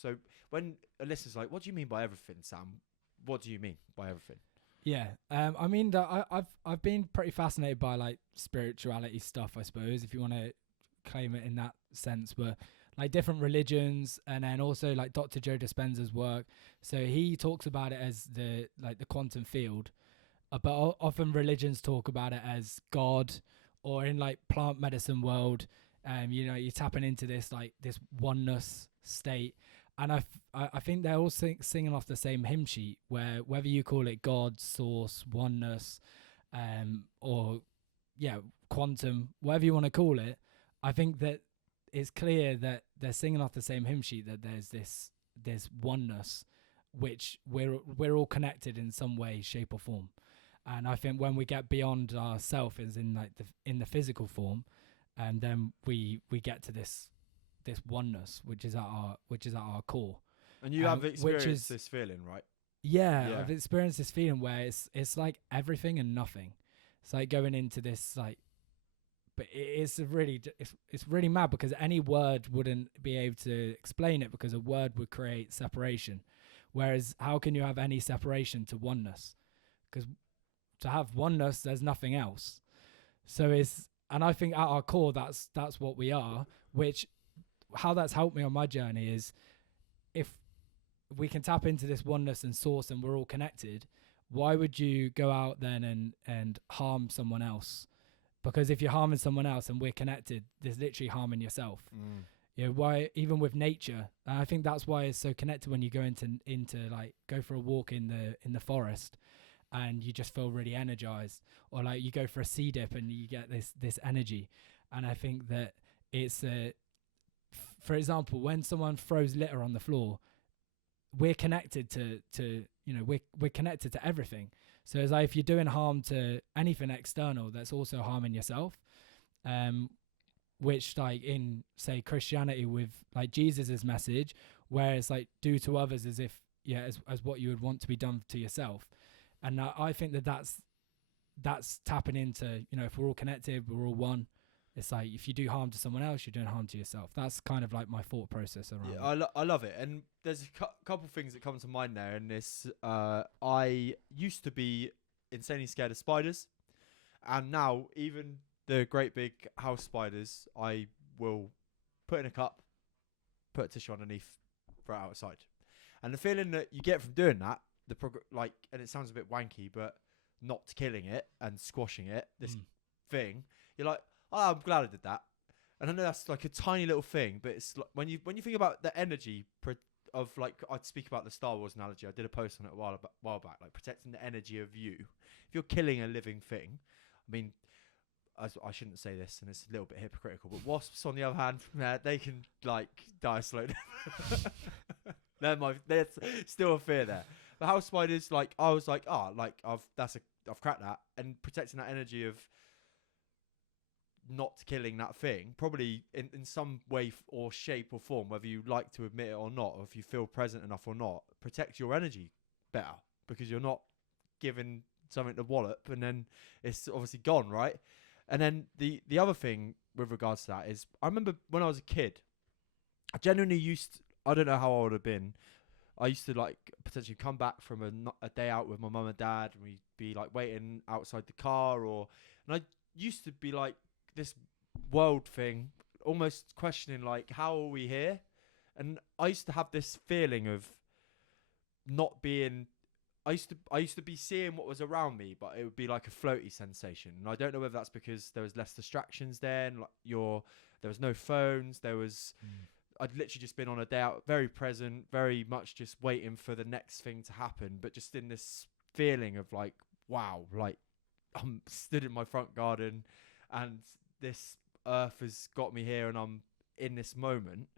So when a listener's like, what do you mean by everything, Sam? What do you mean by everything? Yeah. I mean that I've been pretty fascinated by like spirituality stuff, I suppose, if you want to claim it in that sense, but like different religions, and then also like Dr. Joe Dispenza's work. So he talks about it as the quantum field, but often religions talk about it as God, or in like plant medicine world, you're tapping into this like this oneness state. And I think they're all singing off the same hymn sheet, where whether you call it God, source, oneness, or yeah, quantum, whatever you want to call it, I think that it's clear that they're singing off the same hymn sheet, that there's this oneness, which we're all connected in some way, shape, or form. And I think when we get beyond ourself, is in like in the physical form, and then we get to this oneness, which is at our core. And you have Which is experienced this feeling, right? yeah, Yeah. I've experienced this feeling where it's like everything and nothing. It's like going into this like, but it's really mad, because any word wouldn't be able to explain it, because a word would create separation. Whereas how can you have any separation to oneness? Because to have oneness, there's nothing else. So and I think at our core, that's what we are. Which, how that's helped me on my journey is, if we can tap into this oneness and source, and we're all connected, why would you go out then and harm someone else? Because if you're harming someone else and we're connected, there's literally harming yourself. Why, even with nature, and I think that's why it's so connected when you go into like go for a walk in the forest, and you just feel really energized, or like you go for a sea dip and you get this energy. And I think that it's for example, when someone throws litter on the floor, we're connected to we're connected to everything. So it's like if you're doing harm to anything external, that's also harming yourself. Which like in say Christianity, with like Jesus's message, where it's like do to others as if as what you would want to be done to yourself. And I think that's tapping into, if we're all connected, we're all one. It's like if you do harm to someone else, you're doing harm to yourself. That's kind of like my thought process around it. I love it. And there's a couple things that come to mind there. And this, I used to be insanely scared of spiders. And now, even the great big house spiders, I will put in a cup, put a tissue underneath, throw it outside. And the feeling that you get from doing that, and it sounds a bit wanky, but not killing it and squashing it, this thing, you're like, oh, I'm glad I did that. And I know that's like a tiny little thing, but it's like when you think about the energy of, like, I'd speak about the Star Wars analogy. I did a post on it a while back, like protecting the energy of you. If you're killing a living thing, I mean, I shouldn't say this, and it's a little bit hypocritical, but wasps, on the other hand, they can like die slowly. There's still a fear there. But house spiders, like, I was like, I've cracked that, and protecting that energy of not killing that thing, probably in some way or shape or form, whether you like to admit it or not, or if you feel present enough or not, protect your energy better, because you're not giving something to wallop and then it's obviously gone, right? And then the other thing with regards to that is, I remember when I was a kid, I genuinely I don't know how I would have been. I used to like potentially come back from a day out with my mum and dad, and we'd be like waiting outside the car, and I used to be like this world thing, almost questioning like, how are we here? And I used to have this feeling of not being. I used to be seeing what was around me, but it would be like a floaty sensation, and I don't know whether that's because there was less distractions then. There was no phones. I'd literally just been on a day out, very present, very much just waiting for the next thing to happen, but just in this feeling of like, wow, like I'm stood in my front garden and this earth has got me here and I'm in this moment.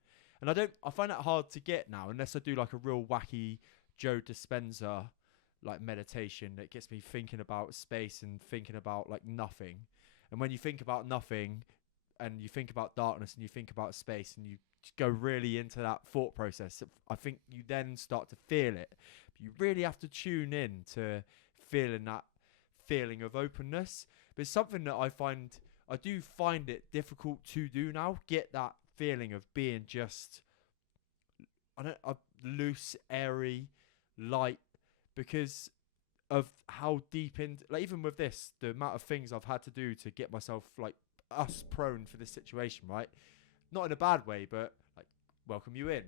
And I find that hard to get now, unless I do like a real wacky Joe Dispenza like meditation that gets me thinking about space and thinking about like nothing. And when you think about nothing and you think about darkness and you think about space and you go really into that thought process, I think you then start to feel it. But you really have to tune in to feeling that feeling of openness. But it's something that I do find it difficult to do now, get that feeling of being just loose, airy, light, because of how deep in, like, even with this, the amount of things I've had to do to get myself, like, us prone for this situation, right? Not in a bad way, but like, welcome you in,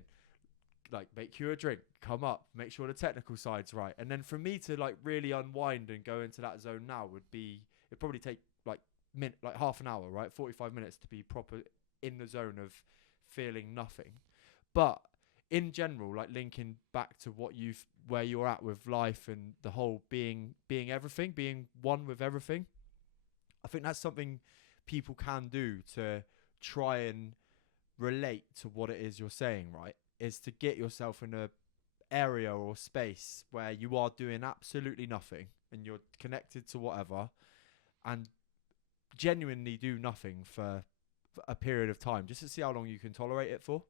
like, make you a drink, come up, make sure the technical side's right. And then for me to, like, really unwind and go into that zone now it'd probably take like like half an hour, right? 45 minutes to be proper in the zone of feeling nothing. But in general, like, linking back to where you're at with life and the whole being everything, being one with everything, I think that's something people can do to try and relate to what it is you're saying, right? Is to get yourself in a area or space where you are doing absolutely nothing and you're connected to whatever, and genuinely do nothing for a period of time, just to see how long you can tolerate it for.